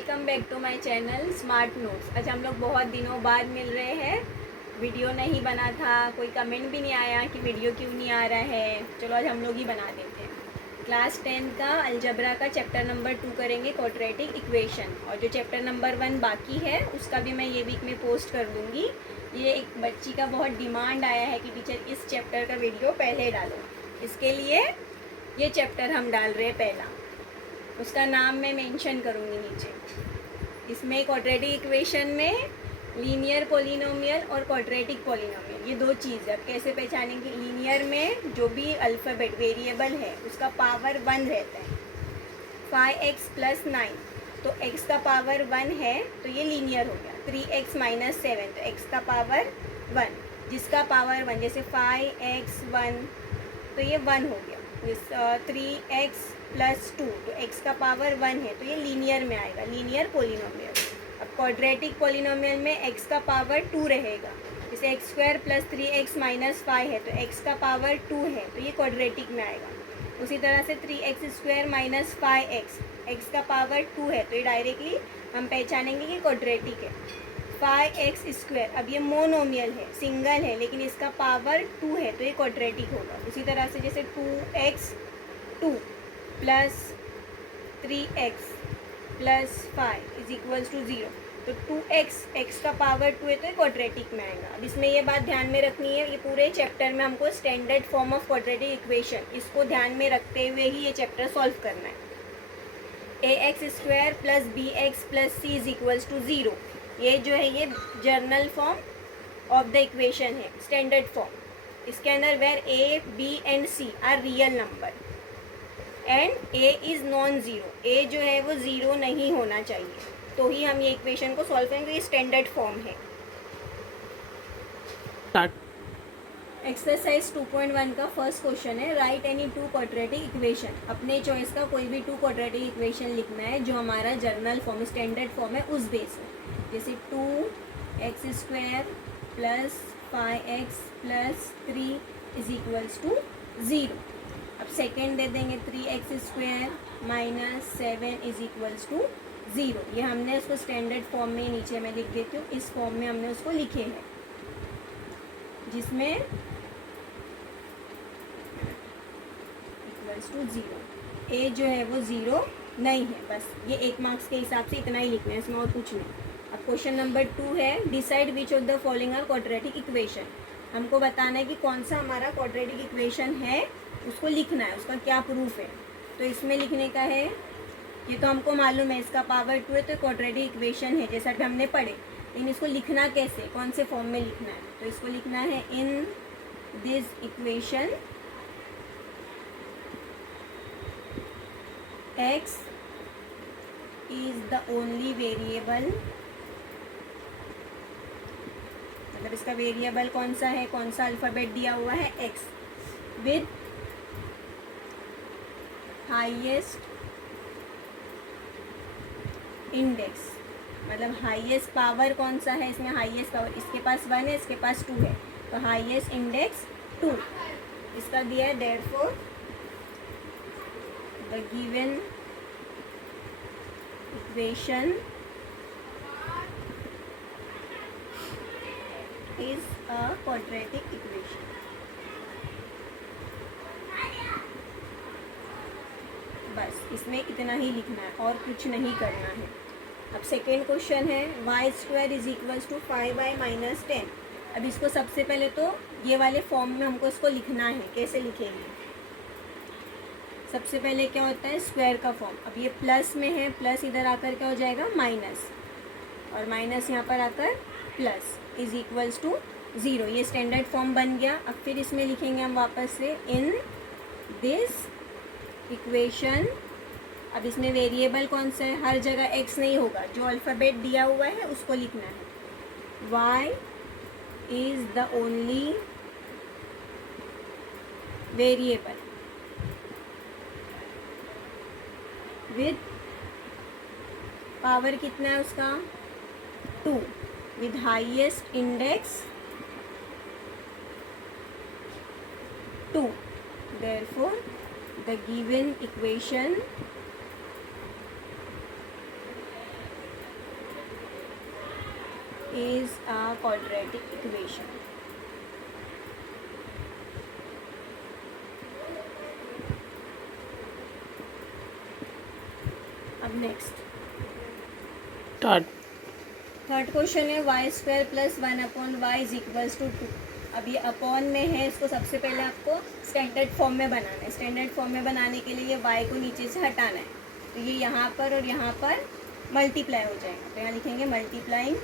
Welcome back to my channel smart notes. आज हम लोग बहुत दिनों बाद मिल रहे हैं। वीडियो नहीं बना था, कोई कमेंट भी नहीं आया कि वीडियो क्यों नहीं आ रहा है। चलो आज हम लोग ही बना देते हैं। क्लास 10 का अलजबरा का चैप्टर नंबर 2 करेंगे, क्वाड्रेटिक इक्वेशन। और जो चैप्टर नंबर 1 बाकी है उसका भी मैं ये वीक में पोस्ट कर दूँगी। ये एक बच्ची का बहुत डिमांड आया है कि टीचर इस चैप्टर का वीडियो पहले डालो, इसके लिए ये चैप्टर हम डाल रहे हैं पहला। उसका नाम मैं मेंशन करूँगी नीचे। इसमें क्वाड्रेटिक इक्वेशन में लीनियर पॉलिनोमियल और क्वाड्रेटिक पॉलिनोमियल, ये दो चीज़ है। कैसे पहचानेंगे? लीनियर में जो भी अल्फ़ाबेट वेरिएबल है उसका पावर 1 रहता है। 5x + 9, तो x का पावर 1 है तो ये लीनियर हो गया। 3x - 7, तो x का पावर 1, जिसका पावर 1, जैसे 5x 1 तो ये 1 हो गया। 3x + 2, तो x का पावर 1 है तो ये लीनियर में आएगा, लीनियर पॉलिनोमियल। अब क्वाड्रेटिक पॉलिनोमियल में x का पावर 2 रहेगा। जैसे x² + 3x - 5 है तो x का पावर 2 है तो ये क्वाड्रेटिक में आएगा। उसी तरह से 3x² - 5x, x का पावर 2 है तो ये डायरेक्टली हम पहचानेंगे कि क्वाड्रेटिक है। 5x², अब ये मोनोमियल है, सिंगल है, लेकिन इसका पावर 2 है तो ये क्वाड्रेटिक होगा। उसी तरह से जैसे 2x2 + 3x + 5 = 0, तो 2x, x का पावर 2 है तो ये क्वाड्रेटिक में आएगा। अब इसमें ये बात ध्यान में रखनी है, ये पूरे चैप्टर में हमको standard form of quadratic equation, इसको ध्यान में रखते हुए ही ये चैप्टर सॉल्व करना है। ax² + bx + c = 0, ये जो है ये general form of the equation है, स्टैंडर्ड फॉर्म। इसके अंदर where a, b and c are real number and a is non zero, a जो है वो ज़ीरो नहीं होना चाहिए, तो ही हम ये इक्वेशन को सॉल्व करेंगे। ये स्टैंडर्ड फॉर्म है। एक्सरसाइज 2.1 का फर्स्ट क्वेश्चन है, राइट एनी 2 क्वाड्रेटिक इक्वेशन। अपने चॉइस का कोई भी 2 क्वाड्रेटिक इक्वेशन लिखना है जो हमारा जर्नल फॉर्म, स्टैंडर्ड फॉर्म है, उस बेस में। जैसे 2x² + 5x + 3 = 0। अब सेकेंड दे देंगे 3x² - 7 = 0। ये हमने उसको स्टैंडर्ड फॉर्म में, नीचे मैं लिख देती हूँ, इस फॉर्म में हमने उसको लिखे हैं, जिसमें =0। a जो है वो 0 नहीं है, बस ये 1 मार्क्स के हिसाब से इतना ही लिखना है, इसमें और कुछ नहीं। अब क्वेश्चन नंबर 2 है, decide which of the following are quadratic equation. हमको बताना है कि कौन सा हमारा क्वाड्रेटिक इक्वेशन है, उसको लिखना है, उसका क्या प्रूफ है। तो इसमें लिखने का है, ये तो हमको मालूम है, इसका पावर 2 है तो क्वाड्रेटिक इक्वेशन है, जैसा कि हमने पढ़े। लेकिन इसको लिखना कैसे, कौन से फॉर्म में लिखना है? तो इसको लिखना है इन this equation x is the only variable, मतलब इसका वेरिएबल कौन सा है, कौन सा अल्फ़ाबेट दिया हुआ है, x, विद हाईएस्ट इंडेक्स, मतलब हाईएस्ट पावर कौन सा है इसमें, हाईएस्ट पावर, इसके पास 1 है, इसके पास 2 है, तो हाईएस्ट इंडेक्स 2 इसका दिया है। Therefore the given equation is a quadratic equation। बस इसमें इतना ही लिखना है और कुछ नहीं करना है। अब सेकेंड क्वेश्चन है, y² = 5y - 10। अब इसको सबसे पहले तो ये वाले फॉर्म में हमको इसको लिखना है। कैसे लिखेंगे? सबसे पहले क्या होता है, स्क्वायर का फॉर्म। अब ये प्लस में है, प्लस इधर आकर क्या हो जाएगा, माइनस, और माइनस यहाँ पर आकर प्लस, =0। ये स्टैंडर्ड फॉर्म बन गया। अब फिर इसमें लिखेंगे हम वापस से इन दिस इक्वेशन। अब इसमें वेरिएबल कौन सा है, हर जगह x नहीं होगा, जो अल्फ़ाबेट दिया हुआ है उसको लिखना है। y is the only variable with power कितना है उसका, 2, with highest index 2। Therefore, the given equation is a quadratic equation. अब नेक्स्ट थर्ड क्वेश्चन है y square plus 1/y is equals to 2। अब ये अपॉन में है, इसको सबसे पहले आपको स्टैंडर्ड फॉर्म में बनाना है। स्टैंडर्ड फॉर्म में बनाने के लिए ये y को नीचे से हटाना है, तो ये यहाँ पर और यहाँ पर मल्टीप्लाई हो जाएगा। तो यहाँ लिखेंगे multiplying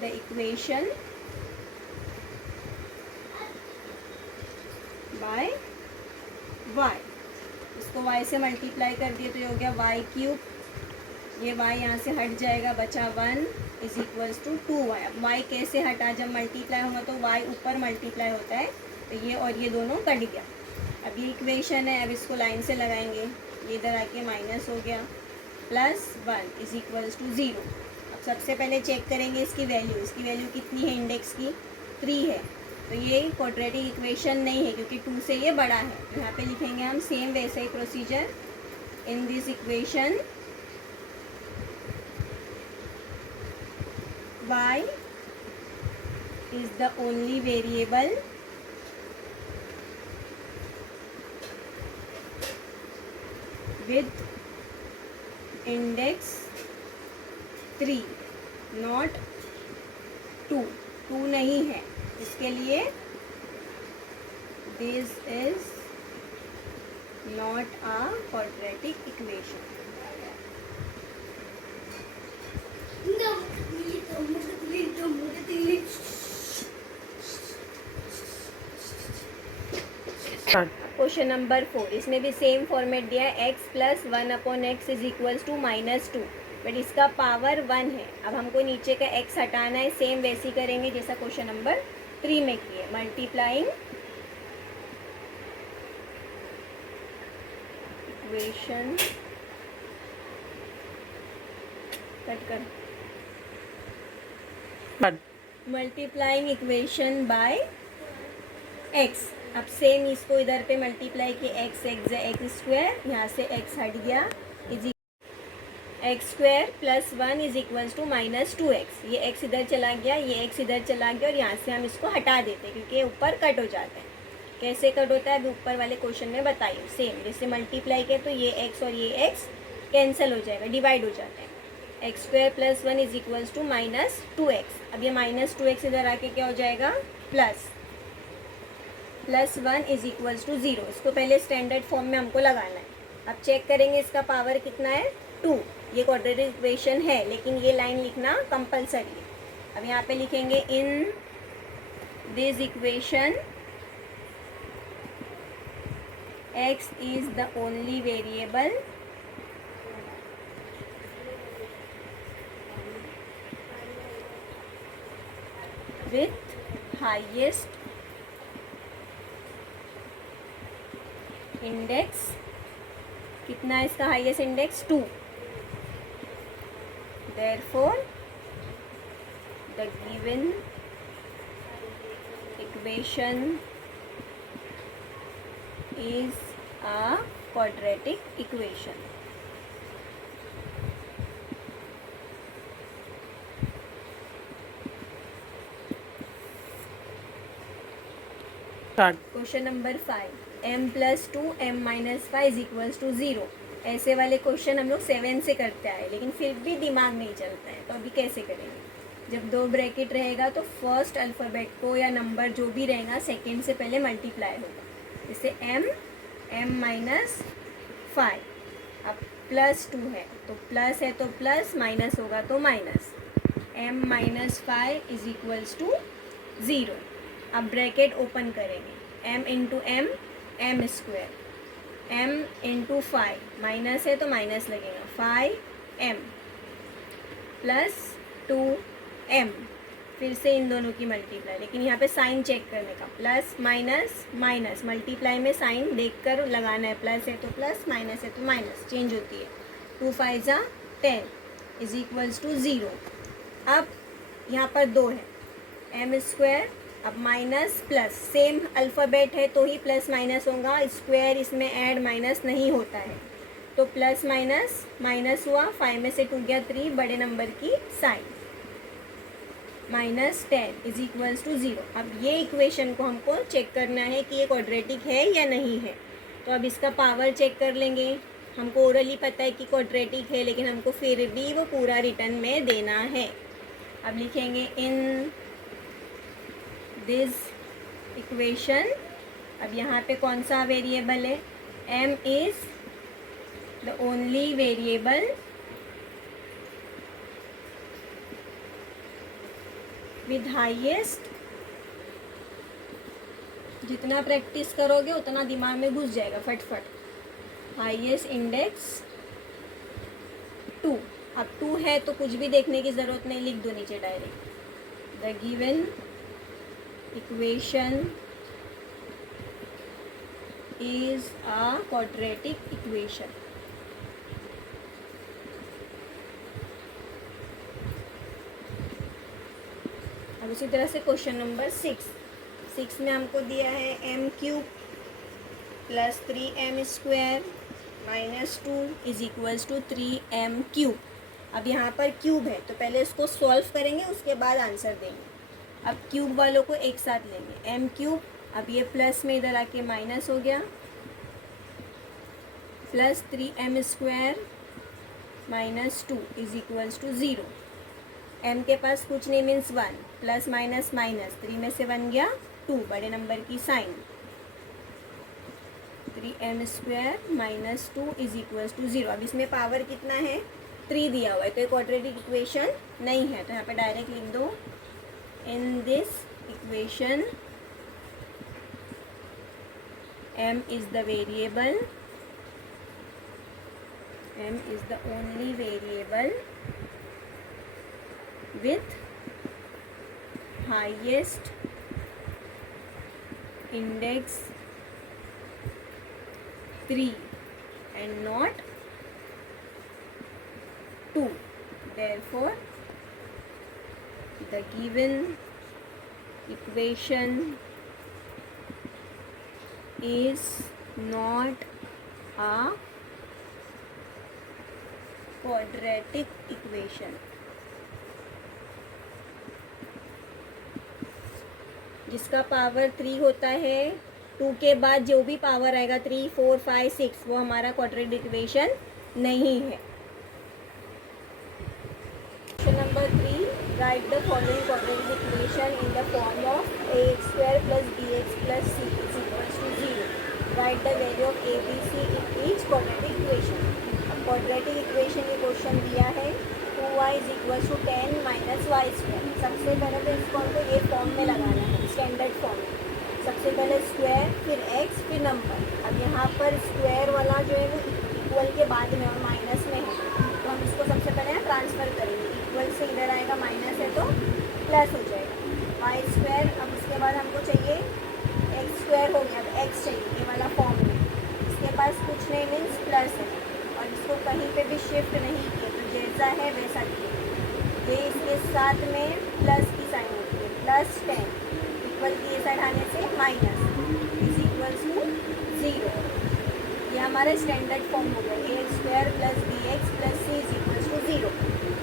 the equation by y। इसको y से मल्टीप्लाई कर दिए तो ये हो गया y³। ये y यहाँ से हट जाएगा, बचा 1 इज इक्वल्स टू 2y। अब y कैसे हटा, जब मल्टीप्लाई होगा तो y ऊपर मल्टीप्लाई होता है, तो ये और ये दोनों कट गया। अब ये इक्वेशन है, अब इसको लाइन से लगाएंगे, ये इधर आके माइनस हो गया, प्लस 1 इज इक्वल्स टू 0। अब सबसे पहले चेक करेंगे इसकी वैल्यू कितनी है, इंडेक्स की 3 है, तो ये क्वाड्रेटिक इक्वेशन नहीं है क्योंकि 2 से ये बड़ा है। तो यहाँ पे लिखेंगे हम सेम वैसा ही procedure, in this equation y is the only variable with index 3 not 2 नहीं है, इसके लिए this is not a quadratic equation। Question number 4, इसमें भी सेम फॉर्मेट दिया है, x plus 1/x is equals to -2, but इसका पावर 1 है। अब हमको नीचे का x हटाना है, सेम वैसे करेंगे जैसा क्वेश्चन नंबर 3 में किए, मल्टीप्लाइंग इक्वेशन कट कर मल्टीप्लाइंग इक्वेशन बाय x। अब सेम इसको इधर पे मल्टीप्लाई किए, x स्क्वायर, यहाँ से x हट गया, is x² plus 1 is equals to -2x। ये x इधर चला गया, ये x इधर चला गया, और यहाँ से हम इसको हटा देते हैं क्योंकि ये ऊपर कट हो जाते हैं। कैसे कट होता है अभी ऊपर वाले क्वेश्चन में बताइए। सेम जैसे मल्टीप्लाई किया तो ये x और ये x कैंसिल हो जाएगा, डिवाइड हो जाते हैं। x² plus 1 is equals to -2x। अब ये -2x इधर आके क्या हो जाएगा, प्लस 1 इज इक्वल्स टू 0। इसको पहले स्टैंडर्ड फॉर्म में हमको लगाना है। अब चेक करेंगे इसका पावर कितना है, 2। ये क्वाड्रेटिक इक्वेशन है लेकिन ये लाइन लिखना कंपलसरी है। अब यहाँ पे लिखेंगे इन this equation x is the only variable with highest index। कितना है इसका highest index, 2। therefore the given equation is a quadratic equation। Question number 5, m plus 2 m minus 5 is equals to 0। ऐसे वाले क्वेश्चन हम लोग 7 से करते आए लेकिन फिर भी दिमाग नहीं चलता है, तो अभी कैसे करेंगे। जब 2 ब्रैकेट रहेगा तो फर्स्ट अल्फ़ाबेट को या नंबर जो भी रहेगा सेकंड से पहले मल्टीप्लाई होगा। जैसे m माइनस 5, अब प्लस 2 है तो प्लस है तो प्लस, माइनस होगा तो minus. m minus 5 is equals to 0। अब ब्रैकेट ओपन करेंगे, m into m m square, m into 5, minus है तो माइनस लगेगा, 5m प्लस 2m। फिर से इन दोनों की मल्टीप्लाई, लेकिन यहाँ पे साइन चेक करने का, प्लस माइनस माइनस, मल्टीप्लाई में साइन देखकर लगाना है, प्लस है तो प्लस, माइनस है तो माइनस, चेंज होती है। 2 5 जा 10 इज इक्वल्स टू 0। अब यहाँ पर 2 है, एम स्क्वायर, अब माइनस प्लस, सेम अल्फ़ाबेट है तो ही प्लस माइनस होगा, स्क्वायर इसमें ऐड माइनस नहीं होता है। तो प्लस माइनस माइनस हुआ, 5 में से 2 गया 3, बड़े नंबर की साइन, -10 इज इक्वल्स टू 0। अब ये इक्वेशन को हमको चेक करना है कि ये क्वाड्रेटिक है या नहीं है। तो अब इसका पावर चेक कर लेंगे। हमको ओरली पता है कि क्वाड्रेटिक है, लेकिन हमको फिर भी वो पूरा रिटर्न में देना है। अब लिखेंगे इन दिस इक्वेशन। अब यहाँ पे कौन सा वेरिएबल है? m is the only variable with highest. जितना प्रैक्टिस करोगे उतना दिमाग में घुस जाएगा फटफट। Highest index 2। अब 2 है तो कुछ भी देखने की ज़रूरत नहीं, लिख दो नीचे direct. The given equation is a quadratic equation. अब उसी तरह से क्वेश्चन नंबर 6 में हमको दिया है m³ + 3m² -2 is equals to 3m³। अब यहाँ पर क्यूब है तो पहले इसको सॉल्व करेंगे, उसके बाद आंसर देंगे। अब क्यूब वालों को एक साथ लेंगे, m³। अब ये प्लस में इधर आके माइनस हो गया, + 3m² -2 is equals to 0। m के पास कुछ नहीं मीन्स 1, प्लस माइनस माइनस, 3 में से 1 गया 2, बड़े नंबर की sign, 3m² -2 is equals to 0। अब इसमें पावर कितना है? 3 दिया हुआ है, तो एक क्वाड्रेटिक इक्वेशन नहीं है, तो यहाँ पे डायरेक्ट लिख दो इन this equation m is the variable, m is the only variable with highest index 3 and not 2. Therefore, the given equation is not a quadratic equation. जिसका पावर 3 होता है, 2 के बाद जो भी पावर आएगा 3, 4, 5, 6, वो हमारा क्वाड्रेटिक इक्वेशन नहीं है। Question number 3, write the following quadratic equation in the form of ax² + bx + c is equals to 0। Write the value of a, b, c in each quadratic equation. अब quadratic equation ये question दिया है, 2y = 10 - y²। सबसे पहले तो इसको हमको ये फॉर्म में लगाना है, स्टैंडर्ड फॉर्म में। सबसे पहले स्क्वायर, फिर x, फिर नंबर। अब यहाँ पर स्क्वायर वाला जो है वो इक्वल के बाद में और माइनस में है, तो हम इसको सबसे पहले यहाँ ट्रांसफ़र करेंगे। इक्वल से इधर आएगा, माइनस है तो प्लस हो जाएगा, y²। अब उसके बाद हमको चाहिए x² हो गया, तो x चाहिए ये वाला फॉर्म में। इसके पास कुछ नहीं मीन्स प्लस है, और इसको कहीं पे भी शिफ्ट नहीं किया, तो जैसा है वैसा किया। ये इसके साथ में प्लस की साइन होती है, +10 इक्वल की ये साइड आने से माइनस इज इक्वल्स टू 0। ये हमारा स्टैंडर्ड फॉर्म हो गया, ax² + bx + c is equals to 0।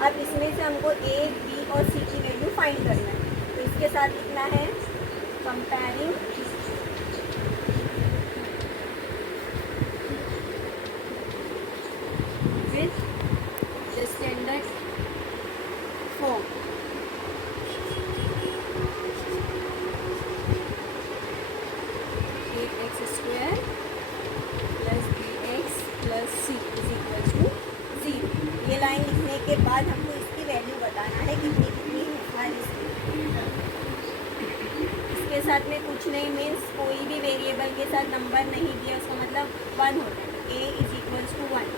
अब इसमें से हमको a, b और c की वैल्यू फाइंड करना है, तो इसके साथ लिखना है comparing with the standard form. ax² + bx + c is equals to 0। ये लाइन लिखने के बाद हमको इसकी वैल्यू बताना है कितनी कितनी है हर इसके साथ में कुछ नहीं मीन्स कोई भी वेरिएबल के साथ नंबर नहीं दिया, उसका मतलब 1 होता है, तो a is equals to 1।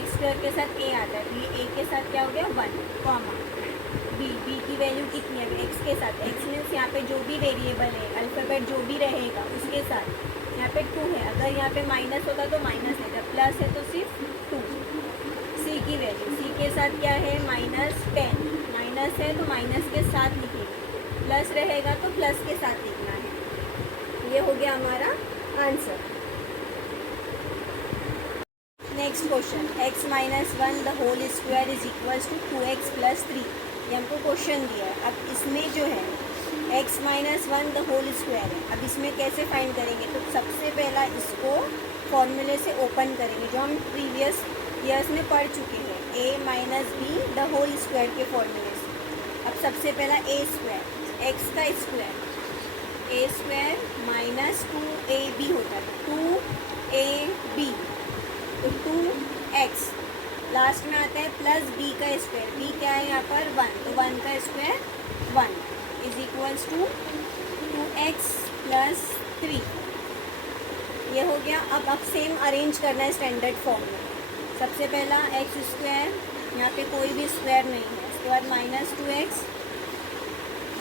x² के साथ a आता है, तो ये a के साथ क्या हो गया 1, कॉमा b की वैल्यू कितनी है x के साथ, x मीन्स यहाँ पे जो भी वेरिएबल है, अल्फ़ाबेट जो भी रहेगा उसके साथ। यहाँ पे 2 है, अगर यहाँ पे माइनस होता तो माइनस है, जब प्लस है तो सिर्फ 2। c की वैल्यू, c के साथ क्या है -10, माइनस है तो माइनस के साथ लिखेंगे, प्लस रहेगा तो प्लस के साथ लिखना है। ये हो गया हमारा answer. Next next question, x minus 1 the whole square is equals to 2x plus 3। ये हमको क्वेश्चन दिया है। अब इसमें जो है x minus 1 the whole square है। अब इसमें कैसे फाइंड करेंगे, तो सबसे पहला इसको फॉर्मूले से ओपन करेंगे जो हम प्रीवियस ईयर्स में पढ़ चुके हैं, a minus b the whole square के फॉर्मूले से। अब सबसे पहला a स्क्वायर, x का square, a square minus 2ab होता है, 2ab तो 2x, लास्ट में आता है प्लस b का स्क्वायर, b क्या है यहाँ पर 1, तो 1 का square 1 is equals to 2x plus 3। ये हो गया। अब सेम अरेंज करना है स्टैंडर्ड फॉर्म में। सबसे पहला एक्स स्क्वायर, यहाँ पे कोई भी स्क्वायर नहीं है, उसके बाद माइनस 2x,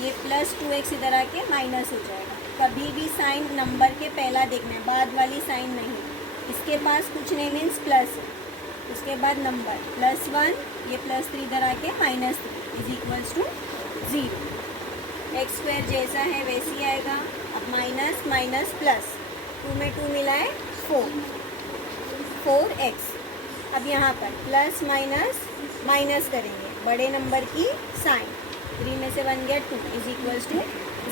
ये प्लस 2x इधर आके माइनस हो जाएगा। कभी भी साइन नंबर के पहला देखना है, बाद वाली साइन नहीं। इसके पास कुछ नहीं मीन्स प्लस है, उसके बाद नंबर प्लस 1, ये प्लस 3 इधर आके minus 3 is equals to 0। X square जैसा है वैसे ही आएगा। अब माइनस माइनस प्लस, 2 में 2 मिला है 4x। अब यहाँ पर प्लस माइनस माइनस करेंगे, बड़े नंबर की साइन, 3 में से 1 गया 2 इज इक्वल्स टू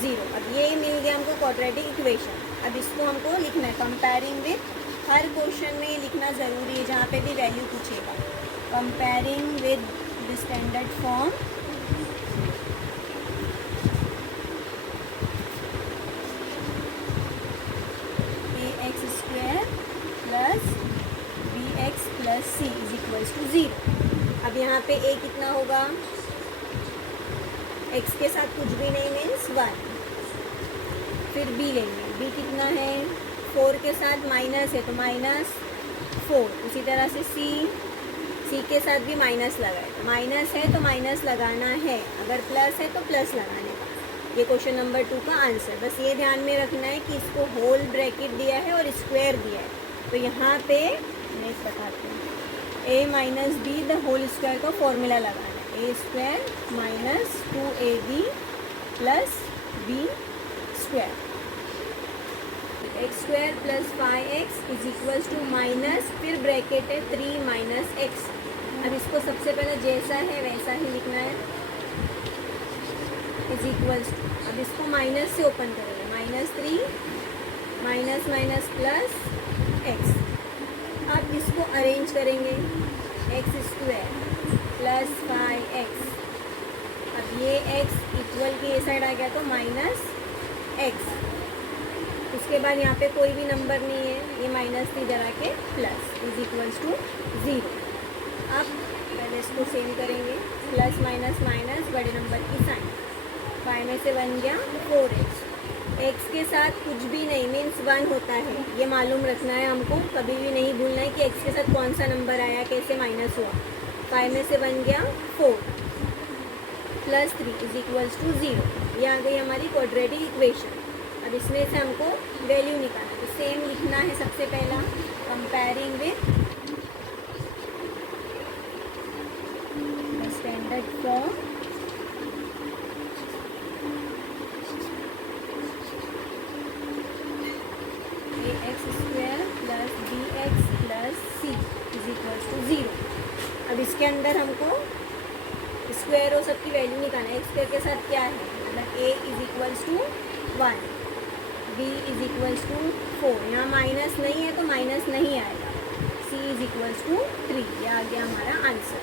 0। अब ये मिल गया हमको क्वाड्रेटिक इक्वेशन। अब इसको हमको लिखना है कंपेयरिंग विथ, हर क्वेश्चन में ये लिखना ज़रूरी है जहाँ पे भी वैल्यू पूछेगा। Comparing with the standard form ax square plus bx plus c is equals to 0। अब यहाँ पे a कितना होगा, x के साथ कुछ भी नहीं मीन्स 1, फिर b लेंगे, b कितना है 4 के साथ माइनस है तो माइनस 4। उसी तरह से c के साथ भी माइनस लगाए, तो माइनस है तो माइनस लगाना है, अगर प्लस है तो प्लस लगाने का। ये क्वेश्चन नंबर 2 का आंसर। बस ये ध्यान में रखना है कि इसको होल ब्रैकेट दिया है और स्क्वायर दिया है, तो यहाँ पे नेक्स्ट बताते हैं, a minus b the whole square का फॉर्मूला लगाना है, a square minus 2ab plus b square, x square plus 5x is equals to minus, फिर ब्रैकेट है 3 माइनस x। अब इसको सबसे पहले जैसा है वैसा ही लिखना है, इज इक्वल्स टू, अब इसको माइनस से ओपन करेंगे, minus 3 minus minus plus x। अब इसको अरेंज करेंगे, एक्स स्क्वायर प्लस 5x, अब ये x इक्वल की ये साइड आ गया तो माइनस x। उसके बाद यहाँ पे कोई भी नंबर नहीं है, ये माइनस थी इधर आके प्लस इज इक्वल्स टू 0। अब पहले इसको सेम करेंगे, प्लस माइनस माइनस बड़े नंबर की साइन, 5 में से 1 गया 4x, x के साथ कुछ भी नहीं मीन्स 1 होता है, ये मालूम रखना है हमको, कभी भी नहीं भूलना है कि x के साथ कौन सा नंबर आया, कैसे माइनस हुआ। 5 में से 1 गया 4 प्लस 3 इज इक्वल्स टू 0। ये आ गई हमारी क्वाड्रेटिक इक्वेशन। अब इसमें से हमको वैल्यू निकालना है, तो सेम लिखना है सबसे पहला, comparing with the standard form ax square plus bx plus c is equals to 0। अब इसके अंदर हमको स्क्वायर और सबकी वैल्यू निकालना है। एक्स स्क्वायर के साथ क्या है, मतलब a is equals to 1, b is equals to 4, यहाँ माइनस नहीं है तो माइनस नहीं आएगा, c इज इक्वल्स टू 3। ये आ गया हमारा आंसर।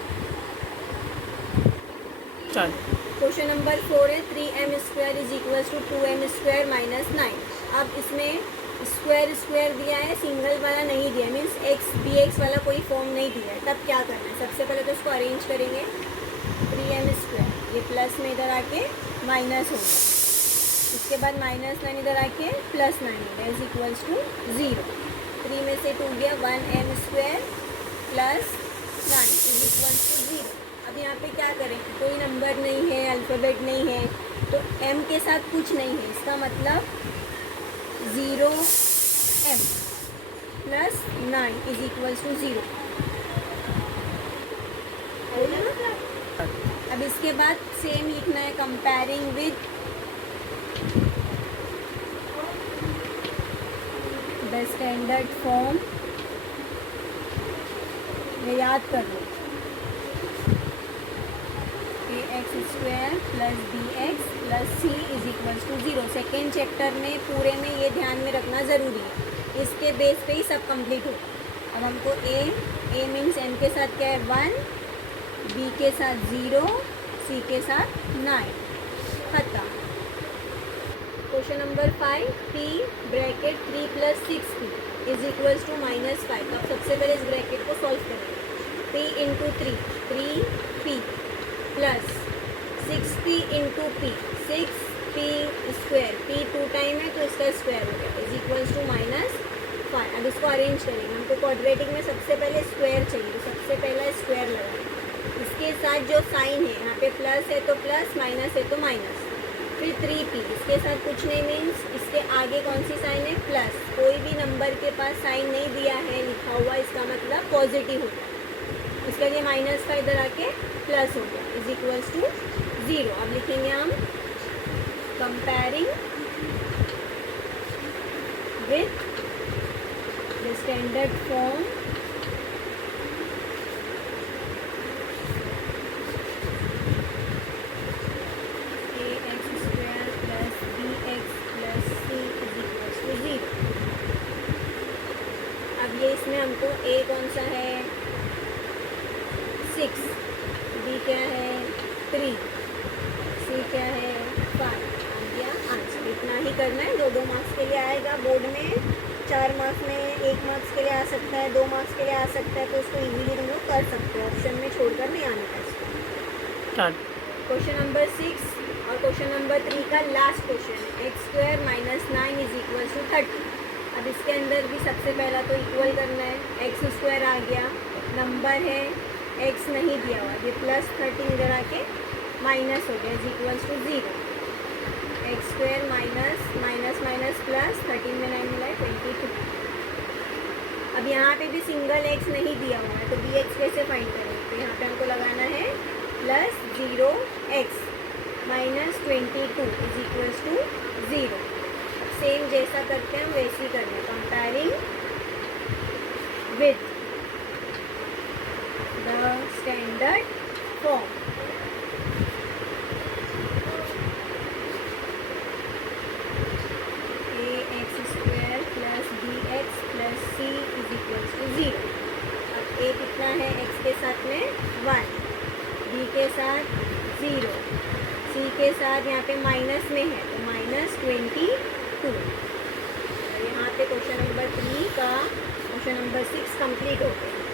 क्वेश्चन नंबर 4 है 3m square is equals to 2m square minus 9। अब इसमें स्क्वायर स्क्वायर दिया है, सिंगल वाला नहीं दिया, मीन्स एक्स बी एक्स वाला कोई फॉर्म नहीं दिया है। तब क्या करना है, सबसे पहले तो इसको अरेंज करेंगे, 3m स्क्वायर, ये प्लस में इधर आके माइनस होगा, उसके बाद माइनस 9 इधर आके प्लस 9 होगा इज इक्वल्स टू 0। 3 में से 2 गया 1m square plus 9 is equals to 0। अब यहाँ पे क्या करें, कोई नंबर नहीं है, अल्फ़ाबेट नहीं है, तो m के साथ कुछ नहीं है, इसका मतलब 0m plus 9 is equals to 0। अब इसके बाद सेम लिखना है, comparing with the standard form ये याद कर लो, ax² plus bx plus c is equals to 0। Second chapter में पूरे में ये ध्यान में रखना ज़रूरी है, इसके बेस पे ही सब कंप्लीट होगा। अब हमको a मीन्स m के साथ क्या है 1, b के साथ 0, c के साथ 9, खत्म। Question number 5, p bracket 3 plus 6p is equals to -5। अब सबसे पहले इस ब्रैकेट को सॉल्व करेंगे। p into 3p plus 6p into p 6p square, p 2 time है तो इसका स्क्वायर हो गया, इज इक्वल्स टू -5। अब इसको अरेंज करेंगे, हमको क्वाड्रेटिक में सबसे पहले स्क्वायर चाहिए, तो सबसे पहला स्क्वायर लगाएंगे। इसके साथ जो साइन है यहाँ पे प्लस है तो प्लस, माइनस है तो माइनस, फिर 3p इसके साथ कुछ नहीं मीन्स इसके आगे कौन सी साइन है प्लस। कोई भी नंबर के पास साइन नहीं दिया है लिखा हुआ, इसका मतलब पॉजिटिव हो गया, इसके लिए -5 इधर आके प्लस हो गया, इज इक्वल्स टू 0। अब लिखेंगे हम comparing with the standard form इसमें हमको a कौन सा है 6, b क्या है 3, c क्या है 5। आ गया आंसर। इतना ही करना है, 2 मार्क्स के लिए आएगा बोर्ड में, 4 मार्क्स में 1 मार्क्स के लिए आ सकता है, 2 मार्क्स के लिए आ सकता है, तो उसको इजीली तुम लोग कर सकते हो, ऑप्शन में छोड़कर नहीं आने का इसको। क्वेश्चन नंबर 6 और क्वेश्चन नंबर 3 का लास्ट क्वेश्चन है, x² - 9 इज इक्वल टू 30। अब इसके अंदर भी सबसे पहला तो इक्वल करना है, x² आ गया, नंबर है x नहीं दिया हुआ, ये प्लस 13 इधर आके माइनस हो गया, is equals to 0। x² minus minus plus 13 में 9 मिला है 22। अब यहाँ पे भी सिंगल x नहीं दिया हुआ है, तो bx कैसे फाइंड करेंगे, तो यहाँ पे हमको लगाना है plus 0x minus 22 is equals to 0। Same जैसा करते हैं हम वैसे ही करना है, comparing with the standard form. ax² plus bx plus c is equals to 0। अब a कितना है, x के साथ में 1, b के साथ 0, c के साथ यहाँ पे माइनस में है तो -22। यहाँ पे क्वेश्चन नंबर 3 का क्वेश्चन नंबर 6 कंप्लीट हो गया।